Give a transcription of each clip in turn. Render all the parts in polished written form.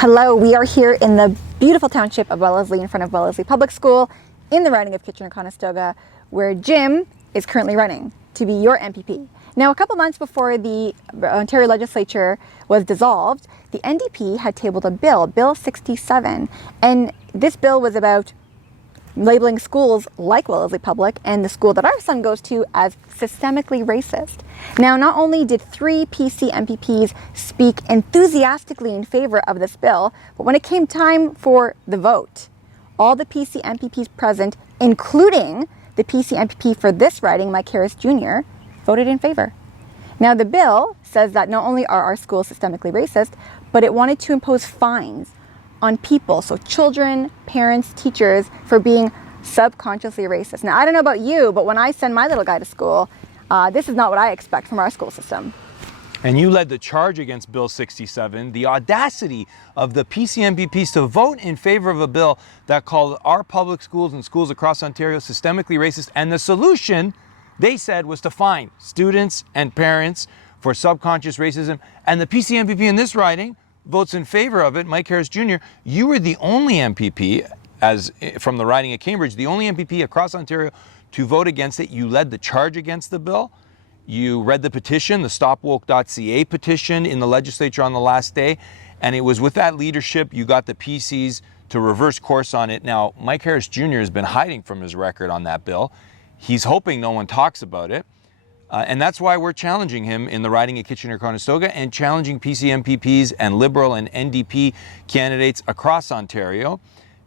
Hello, we are here in the beautiful township of Wellesley in front of Wellesley Public School in the riding of Kitchener-Conestoga, where Jim is currently running to be your MPP. Now, a couple months before the Ontario legislature was dissolved, the NDP had tabled a bill, Bill 67, and this bill was about labeling schools like Wellesley Public and the school that our son goes to as systemically racist. Now, not only did 3 PC MPPs speak enthusiastically in favor of this bill, but when it came time for the vote, all the PC MPPs present, including the PC MPP for this riding, Mike Harris Jr., voted in favor. Now, the bill says that not only are our schools systemically racist, but it wanted to impose fines on people, so children, parents, teachers, for being subconsciously racist. Now, I don't know about you, but when I send my little guy to school, this is not what I expect from our school system. And you led the charge against Bill 67, the audacity of the PC MPPs to vote in favor of a bill that called our public schools and schools across Ontario systemically racist. And the solution, they said, was to fine students and parents for subconscious racism. And the PC MPP in this riding votes in favor of it, Mike Harris Jr. You were the only MPP, as from the riding of Cambridge, the only MPP across Ontario to vote against it. You led the charge against the bill. You read the petition, the stopwoke.ca petition in the legislature on the last day, and it was with that leadership you got the PCs to reverse course on it. Now, Mike Harris Jr. has been hiding from his record on that bill. He's hoping no one talks about it. And that's why we're challenging him in the riding of Kitchener-Conestoga and challenging PC MPPs and Liberal and NDP candidates across Ontario,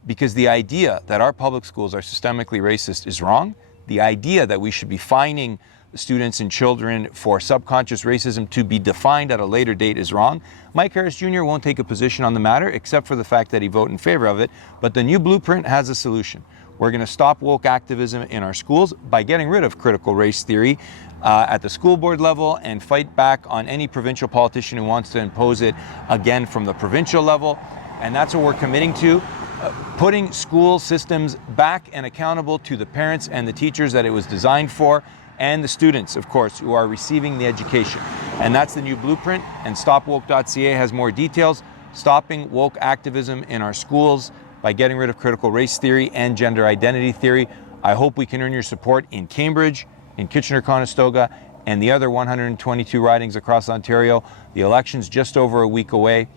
because the idea that our public schools are systemically racist is wrong. The idea that we should be fining students and children for subconscious racism to be defined at a later date is wrong. Mike Harris Jr. won't take a position on the matter except for the fact that he voted in favor of it. But the new blueprint has a solution. We're going to stop woke activism in our schools by getting rid of critical race theory at the school board level and fight back on any provincial politician who wants to impose it again from the provincial level. And that's what we're committing to, putting school systems back and accountable to the parents and the teachers that it was designed for, and the students, of course, who are receiving the education. And that's the new blueprint, and stopwoke.ca has more details. Stopping woke activism in our schools by getting rid of critical race theory and gender identity theory. I hope we can earn your support in Cambridge, in Kitchener-Conestoga, and the other 122 ridings across Ontario. The election's just over a week away.